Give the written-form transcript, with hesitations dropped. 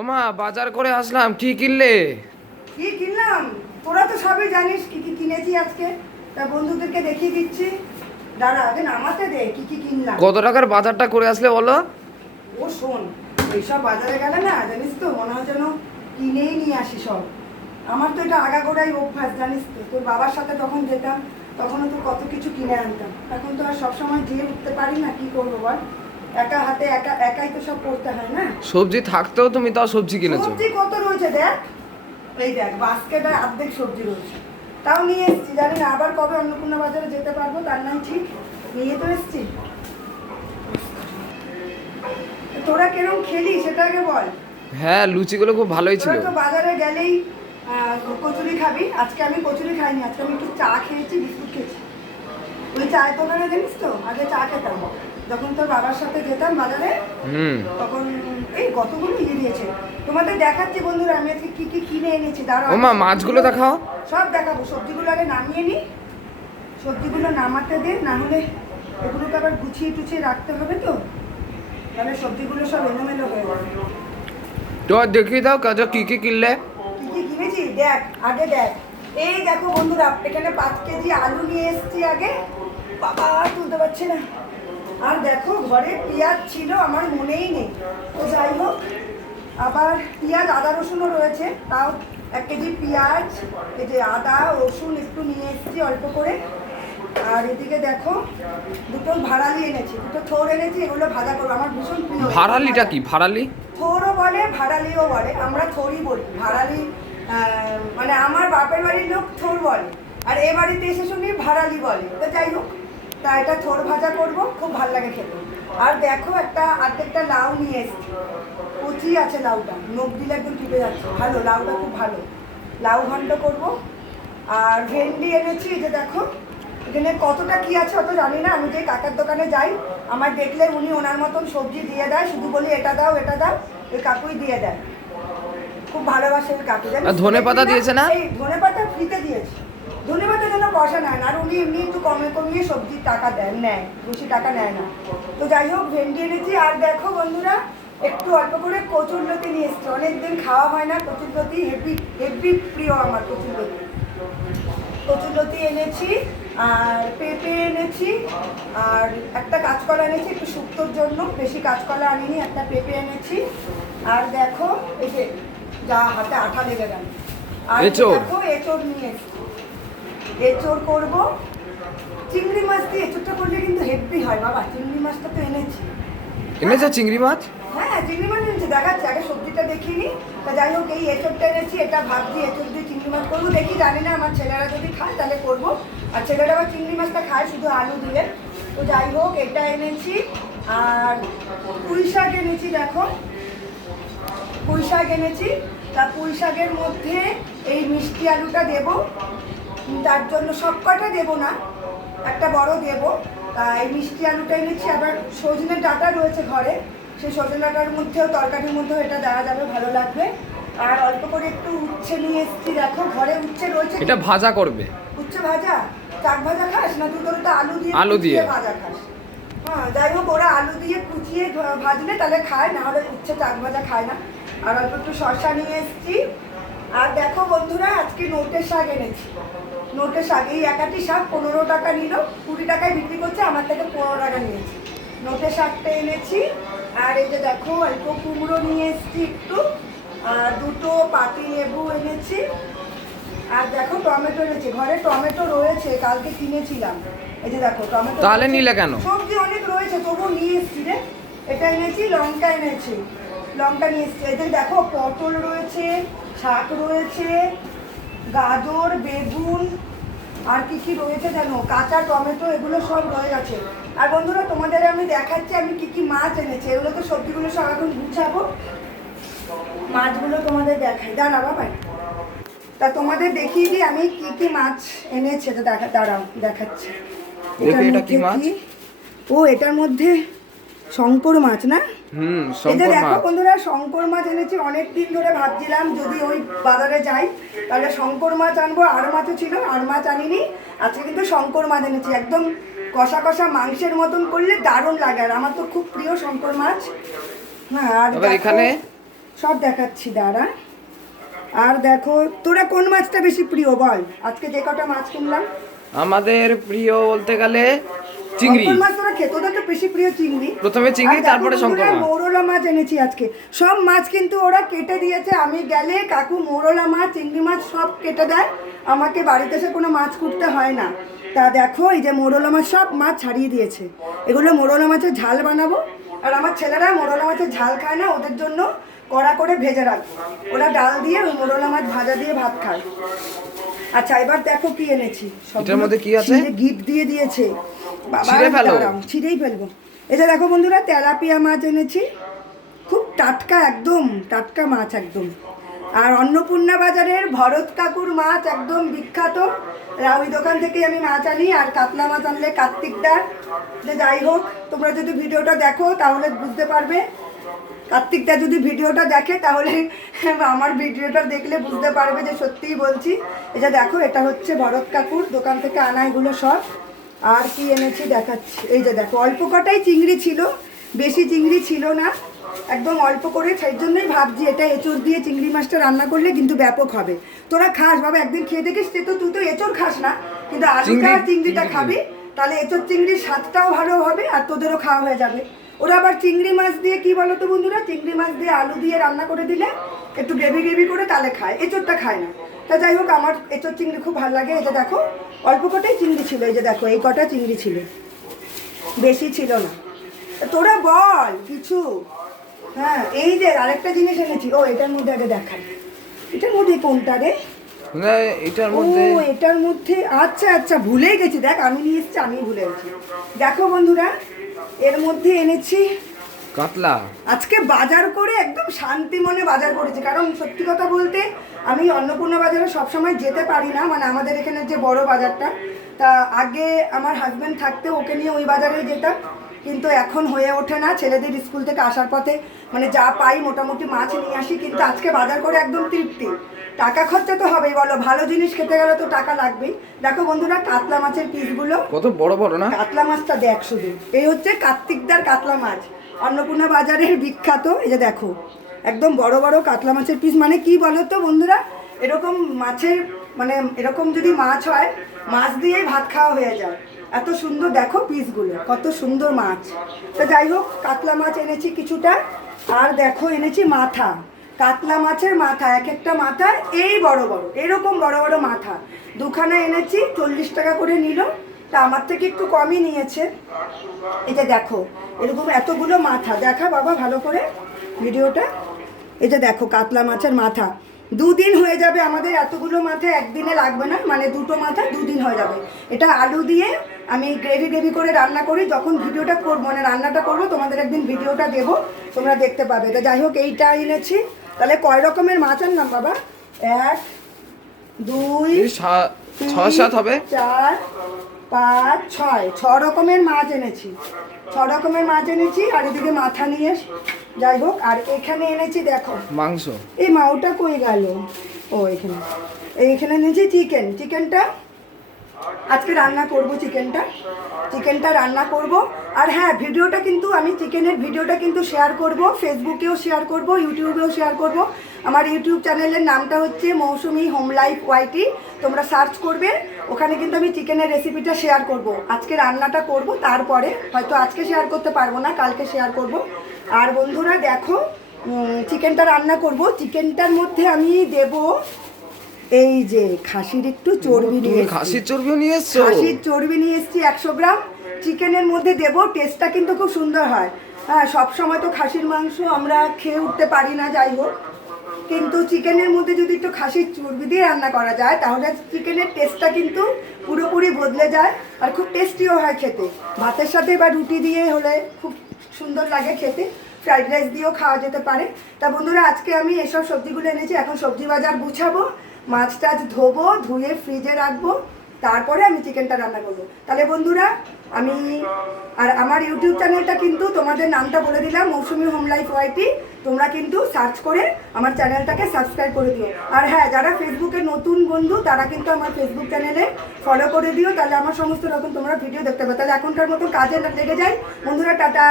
ওমা বাজার করে আসলাম, কি কিনলে? কি কিনলাম? তোরা তো সবই জানিস কি কি কিনেছি আজকে। তা বন্ধুদেরকে দেখিয়ে দিচ্ছি। দাঁড়া আগে নামাতে দে কি কি কিনলাম। কত টাকার বাজারটা করে আসলে বলো? ও শোন, এইসব বাজারে গেলে না জানিস তো মনে হয় যেন কিনেই নিয়ে আসি সব। আমার তো এটা আগাগোড়াই অভ্যাস জানিস তো। তোর বাবার সাথে তখন যেতাম তখনও তো কত কিছু কিনে আনতাম। এখন তো আর সবসময় যেয়ে উঠতে পারি না, কি করবো বল। একা হাতে একাই তো সব করতে হয় না। সবজি থাকতেও তুমি তাও সবজি কিনেছো? সবজি কত রয়েছে দেখ। এই দেখ বাস্কেটে অর্ধেক সবজি রয়েছে। তাও নিয়ে এসেছি, জানি না আবার কবে অন্নপূর্ণা বাজারে যেতে পারবো তার নাই ঠিক। নিয়ে তো এসেছি। তোরা কেরম খেলি সেটা আগে বল। হ্যাঁ, লুচিগুলো খুব ভালোই ছিল। তোরা তো বাজারে গেলেই কচুরি খাবি। আজকে আমি কচুরি খাইনি, আজকে আমি একটু চা খেয়েছি, বিস্কুট খেয়েছি। ওই চায়ের দোকানে জানিস তো আগে চা খেতাম যখন তোর বাবার সাথে যেতাম বাজারে। তখন এই কতগুলো দিয়েছে। তোমাদের দেখাচ্ছি বন্ধুরা আমি আজকে কি কি কিনে এনেছি। দাঁড়াও ওমা মাছগুলো দেখাও। সব দেখাবো। সবজিগুলো আগে নামিয়ে নি। সবজিগুলো নামাতে দে, না হলে এগুলোকে আবার গুছিয়ে টুছিয়ে রাখতে হবে তো, তাহলে সবজিগুলো সব এলোমেলো হয়ে যাবে। তো দেখিয়ে দাও কাজা কি কি কিনলে। কি কি কিনেছি দেখ, আগে দেখ। এই দেখো বন্ধুরা, এখানে 5 কেজি আলু নিয়ে এসেছি আগে। বাবা তুলতে পারছি না। আর দেখো ঘরে পেঁয়াজ ছিল, আমার মনেই নেই। তো যাই হোক, আবার পেঁয়াজ আদা রসুনও রয়েছে, তাও 1 কেজি পেঁয়াজ, এই যে আদা রসুন একটু নিয়ে এসেছি অল্প করে। আর এদিকে দেখো দুটো ভাড়ালি এনেছি, দুটো থোর এনেছি, এগুলো ভাজা করবো। আমার ভীষণ প্রিয়। ভাড়ালিটা কি? ভাড়ালি থোরও বলে ভাড়ালিও বলে, আমরা থোরই বলি। ভাড়ালি মানে আমার বাপের বাড়ির লোক থোর বলে, আর এ বাড়িতে এসে শুনি ভাড়ালি বলে। তো যাই হোক, তা এটা থোর ভাজা করব, খুব ভালো লাগে খেতে। আর দেখো অর্ধেকটা লাউ নিয়ে এসেছি। কচি আছে লাউটা, নখ দিলে একদম টিপে যাচ্ছে। ভালো লাউটা, খুব ভালো। লাউ ঘন্ট করব। আর ভেন্ডি এনেছি, এই যে দেখো। এখানে কতটা কি আছে অত জানি না, আমি যে কাকার দোকানে যাই আমার দেখলে উনি ওনার মতন সবজি দিয়ে দেয়, শুধু বলি এটা দাও এটা দাও, ওই কাকুই দিয়ে দেয়। খুব ভালোবাসেন কাকু। আর ধনেপাতা দিয়েছে না? এই ধনেপাতা ফ্রিতে দিয়েছে। ধনেপাতার জন্য পয়সা নেয় না, আর উনি এমনি একটু কমিয়ে সবজির টাকা দেন, নেয়, বেশি টাকা নেয় না। তো যাই হোক, ভেন্ডি এনেছি। আর দেখো বন্ধুরা, একটু অল্প করে কচুরলতি নিয়ে এসছি। অনেকদিন খাওয়া হয় না কচুরলতি, হেভি হেভি প্রিয় আমার কচুরলতি। কচুরলতি এনেছি, আর পেঁপে এনেছি, আর একটা কাঁচকলা এনেছি একটু শুক্তোর জন্য, বেশি কাঁচকলা আনিনি, একটা পেঁপে এনেছি। আর দেখো এই যে যা হাতে আঠা লেগে গেল। আর দেখো এঁচড় নিয়ে এসছি, এঁচড় করবো। চিংড়ি মাছ দিয়ে এঁচড়টা করলে কিন্তু হেভি হয় বাবা। চিংড়ি মাছটা তো এনেছো চিংড়ি মাছ? হ্যাঁ চিংড়ি মাছ এনেছি, দেখাচ্ছি আগে সবজিটা দেখিয়ে নি। তা যাই হোক, এই এঁচড়টা এনেছি, এটা ভাবছি এঁচড় দিয়ে চিংড়ি মাছ করবো। দেখি, জানি না, আমার ছেলেরা যদি খায় তাহলে করবো। আর ছেলেরা আবার চিংড়ি মাছটা খায় শুধু আলু দিয়ে। তো যাই হোক, এটা এনেছি। আর পুঁই শাক এনেছি, দেখো পুঁই শাক এনেছি। তা পুঁই শাকের মধ্যে এই মিষ্টি আলুটা দেবো, তার জন্য সব কটা দেবো না, একটা বড় দেবো। তা এই মিষ্টি আলুটা এনেছি। আবার সজনে ডাঁটা রয়েছে ঘরে, সেই সজনে ডাঁটার মধ্যেও তরকারির মধ্যেও এটা দেওয়া যাবে, ভালো লাগবে। আর অল্প করে একটু উচ্ছে নিয়ে এসেছি, দেখো ঘরে উচ্ছে রয়েছে। এটা ভাজা করবে? উচ্ছে ভাজা? চাক ভাজা খাস না তুই? তোর তো আলু দিয়ে ভাজা খাস। হ্যাঁ যাই হোক, ওরা আলু দিয়ে কুচিয়ে ভাজলে তাহলে খায়, না হলে উচ্ছে চাক ভাজা খায় না। আর অল্প একটু শসা নিয়ে এসেছি। আর দেখো বন্ধুরা, আজকে নোটের শাক এনেছি। নোটের শাক, এই একাটি শাক 15 টাকা নিল, 20 টাকায় বিক্রি করছে, আমার থেকে 15 টাকা নিয়েছি। নোটের শাকটা এনেছি। আর এই যে দেখো অল্প কুমড়ো নিয়ে এসেছি একটু, আর দুটো পাতি লেবু এনেছি। আর দেখো টমেটো এনেছি, ঘরে টমেটো রয়েছে, কালকে কিনেছিলাম। এই যে দেখো টমেটো। তাহলে নিলে কেন? সবজি অনেক রয়েছে তবু নিয়ে এসেছি রে। এটা এনেছি, লঙ্কা এনেছি, লঙ্কা নিয়ে এসেছি। এই যে দেখো পটল রয়েছে, শাক রয়েছে, গাজর, বেগুন, আর কি কি রয়েছে জানো, কাঁচা টমেটো, এগুলো সব রয়ে গেছে। আর বন্ধুরা তোমাদের আমি দেখাচ্ছি আমি কি কি মাছ এনেছি। এগুলো তো সবজিগুলো সব এখন গুছাবো, মাছগুলো তোমাদের দেখাই। দাঁড়া বাবা, তা তোমাদের দেখিয়ে দিই আমি কি কি মাছ এনেছি। তো দাঁড়াও দেখাচ্ছি। এটা কি মাছ? ও এটার মধ্যে শঙ্কর মাছ না? শঙ্কর দেখো মাছ। বন্ধুরা, শঙ্কর মাছ এনেছি। অনেক দিন ধরে ভাবছিলাম যদি ওই বাজারে যাই তাহলে শঙ্কর মাছ আনবো। আর মাছও ছিল, আর মাছ আনিনি। আজকে কিন্তু শঙ্কর মাছ এনেছি, একদম কষা কষা মাংসের মতন করলে দারুণ লাগে। আর আমার তো খুব প্রিয় শঙ্কর মাছ। হ্যাঁ, আর এখানে সব দেখাচ্ছি দাঁড়া। আর দেখো, তোরা কোন মাছটা বেশি প্রিয় বল? আজকে যে কটা মাছ কিনলাম, আমাদের প্রিয় বলতে গেলে চিংড়ি। শঙ্কর মাছ তোরা খেতে, তোদের তো বেশি প্রিয় চিংড়ি। প্রথমে চিংড়ি, আর দেখো তারপরে শঙ্কর বন্ধুরা, মাছ। মৌরলা মাছ এনেছি আজকে। সব মাছ কিন্তু ওরা কেটে দিয়েছে। আমি গেলে কাকু মৌরলা মাছ, চিংড়ি মাছ সব কেটে দেয়, আমাকে বাড়িতে এসে কোনো মাছ কুটতে হয় না। তা দেখো, এই যে মৌরলা মাছ, সব মাছ ছাড়িয়ে দিয়েছে। এগুলো মৌরলা মাছের ঝাল বানাবো। আর আমার ছেলেরা মৌরলা মাছের ঝাল খায় না, ওদের জন্য কড়া করে ভেজে রাখবো। ওরা ডাল দিয়ে ওই মৌরলা মাছ ভাজা দিয়ে ভাত খায়। আচ্ছা, এবার দেখো কি এনেছি। এটার মধ্যে কি আছে? গিফট দিয়ে দিয়েছে বাবা। ছিঁড়ে ফেলো। দাঁড়াও, ছিঁড়েই ফেলবো। এই যে দেখো বন্ধুরা, তেলাপিয়া মাছ এনেছি, খুব টাটকা, একদম টাটকা মাছ একদম। আর অন্নপূর্ণা বাজারের ভরত কাকুর মাছ একদম বিখ্যাত, ওই দোকান থেকে আমি মাছ আনি। আর কাতলা মাছ আনলে কার্তিকদার। যে যাই হোক, তোমরা যদি ভিডিওটা দেখো তাহলে বুঝতে পারবে। কার্তিকদা যদি ভিডিওটা দেখে তাহলে আমার ভিডিওটা দেখলে বুঝতে পারবে যে সত্যিই বলছি। এটা দেখো, এটা হচ্ছে ভরত কাকুর দোকান থেকে আনা এগুলো সব। আর কি এনেছি দেখাচ্ছি। এই যে দেখো, অল্প কটাই চিংড়ি ছিল, বেশি চিংড়ি ছিল না, একদম অল্প করে। সেই জন্যই ভাবছি এটা এঁচোড় দিয়ে চিংড়ি মাছটা রান্না করলে কিন্তু ব্যাপক হবে। তোরা খাস বাবা, একদিন খেয়ে দেখিস। তুই তো এঁচোড় খাস না, কিন্তু আলুটা আর চিংড়িটা খাবি, তাহলে এঁচোড় চিংড়ির স্বাদটাও ভালো হবে আর তোদেরও খাওয়া হয়ে যাবে। ওরা আবার চিংড়ি মাছ দিয়ে কি বলো তো বন্ধুরা, চিংড়ি মাছ দিয়ে আলু দিয়ে রান্না করে দিলে একটু গ্রেভি গ্রেভি করে তাহলে খায়, এঁচোড়টা খায় না। তা যাই হোক, আমার এঁচোড় চিংড়ি খুব ভালো লাগে। এই যে দেখো, অল্প কটাই চিংড়ি ছিল। এই যে দেখো, এই কটা চিংড়ি ছিল, বেশি ছিল না। তোরা বল কিছু। হ্যাঁ, এই যে আরেকটা জিনিস এনেছি। ও, এটার মধ্যে আগে দেখাই, এটার মধ্যে কোনটা রে? না, এটার ও, মধ্যে এটার মধ্যে, আচ্ছা আচ্ছা, ভুলে গেছি। দেখ, আমি নিয়ে এসেছি, আমি ভুলে গেছি। দেখো বন্ধুরা, এর মধ্যে এনেছি কাতলা। আজকে বাজার করে একদম শান্তি মনে বাজার করেছি। কারণ সত্যি কথা বলতে, আমি অন্নপূর্ণা বাজারে সবসময় যেতে পারি না, মানে আমাদের এখানে যে বড় বাজারটা। তা আগে আমার হাজব্যান্ড থাকতে ওকে নিয়ে ওই বাজারে যেতাম, কিন্তু এখন হয়ে ওঠে না। ছেলেদের স্কুল থেকে আসার পথে মানে যা পাই মোটামুটি মাছ নিয়ে আসি। কিন্তু আজকে বাজার করে একদম তৃপ্তি। টাকা খরচা তো হবেই বলো, ভালো জিনিস খেতে গেলে তো টাকা লাগবেই। দেখো বন্ধুরা, কাতলা মাছের পিসগুলো কত বড় বড় না? কাতলা মাছটা দেখ শুধু, এই হচ্ছে কার্তিকদার কাতলা মাছ, অন্নপূর্ণা বাজারের বিখ্যাত। এই যে দেখো, একদম বড় বড় কাতলা মাছের পিস। মানে কি বলো তো বন্ধুরা, এরকম মাছের মানে এরকম যদি মাছ হয়, মাছ দিয়েই ভাত খাওয়া হয়ে যায়। এত সুন্দর দেখো পিসগুলো, কত সুন্দর মাছ। তো যাই হোক, কাতলা মাছ এনেছি কিছুটা। আর দেখো, এনেছি মাথা, কাতলা মাছের মাথা, এক একটা মাথা এই বড় বড়, এরকম বড় বড় মাথা দুখানা এনেছি। 40 টাকা করে নিল, তা আমার থেকে একটু কমই নিয়েছে। এই যে দেখো, এরকম এতগুলো মাথা, দেখা বাবা ভালো করে ভিডিওটা। এই যে দেখো, কাতলা মাছের মাথা 2 দিন হয়ে যাবে আমাদের। এতগুলো মাথা একদিনে লাগবে না, মানে দুটো মাথা 2 দিন হয়ে যাবে। এটা আলু দিয়ে আমি গ্রেভি গ্রেভি করে রান্না করি। যখন ভিডিওটা করবো, মানে রান্নাটা করবো, তোমাদের একদিন ভিডিওটা দেবো, তোমরা দেখতে পাবে। তো যাই হোক, এইটা এনেছি। তাহলে কয় রকমের মাছ আনলাম বাবা? 1 2 6 7 হবে। 4 5 6, 6 রকমের মাছ এনেছি। 6 রকমের মাছ এনেছি। আর এদিকে মাথা নিয়ে, যাই হোক। আর এখানে এনেছি দেখো মাংস। এই মাওটা কই গেল? ও, এখানে, এইখানে এনেছি চিকেন। চিকেনটা আজকে রান্না করব, চিকেনটা রান্না করব। আর হ্যাঁ, ভিডিওটা কিন্তু আমি চিকেনের ভিডিওটা কিন্তু শেয়ার করব, ফেসবুকেও শেয়ার করব, ইউটিউবেও শেয়ার করব। আমার ইউটিউব চ্যানেলের নামটা হচ্ছে মৌসুমি হোম লাইফ ওয়াইটি, তোমরা সার্চ করবে, ওখানে কিন্তু আমি চিকেনের রেসিপিটা শেয়ার করব। আজকে রান্নাটা করব, তারপরে হয়তো আজকে শেয়ার করতে পারবো না, কালকে শেয়ার করব। আর বন্ধুরা দেখো, চিকেনটা রান্না করব। চিকেনটার মধ্যে আমি দেব এই যে খাসির একটু চর্বি নিয়ে এসেছি। খাসির চর্বিও নিয়ে এসছো? খাসির চর্বি নিয়ে এসেছি 100 গ্রাম। চিকেনের মধ্যে দেব, টেস্টটা কিন্তু খুব সুন্দর হয়। হ্যাঁ, সবসময় তো খাসির মাংস আমরা খেয়ে উঠতে পারি না, যাই হোক, কিন্তু চিকেনের মধ্যে যদি একটু খাসির চর্বি দিয়ে রান্না করা যায়, তাহলে চিকেনের টেস্টটা কিন্তু পুরোপুরি বদলে যায়। আর খুব টেস্টিও হয় খেতে, ভাতের সাথে বা রুটি দিয়ে হলে খুব সুন্দর লাগে খেতে। ফ্রাইড রাইস দিয়েও খাওয়া যেতে পারে। তা বন্ধুরা, আজকে আমি এসব সবজিগুলো এনেছি। এখন সবজি বাজার গুছাবো, মাছ টাছ ধোবো, ধুয়ে ফ্রিজে রাখবো, তারপরে আমি চিকেনটা রান্না করবো। তাহলে বন্ধুরা, আমি আর আমার ইউটিউব চ্যানেলটা কিন্তু তোমাদের নামটা বলে দিলাম, মৌসুমি হোম লাইফ ওয়াইটি। তোমরা কিন্তু সার্চ করে আমার চ্যানেলটাকে সাবস্ক্রাইব করে দিও। আর হ্যাঁ, যারা ফেসবুকে নতুন বন্ধু, তারা কিন্তু আমার ফেসবুক চ্যানেলে ফলো করে দিও, তাহলে আমার সমস্ত রকম তোমরা ভিডিও দেখতে পাবে। তাহলে এখনকার মতো কাজে লেগে যাই বন্ধুরা, টাটা।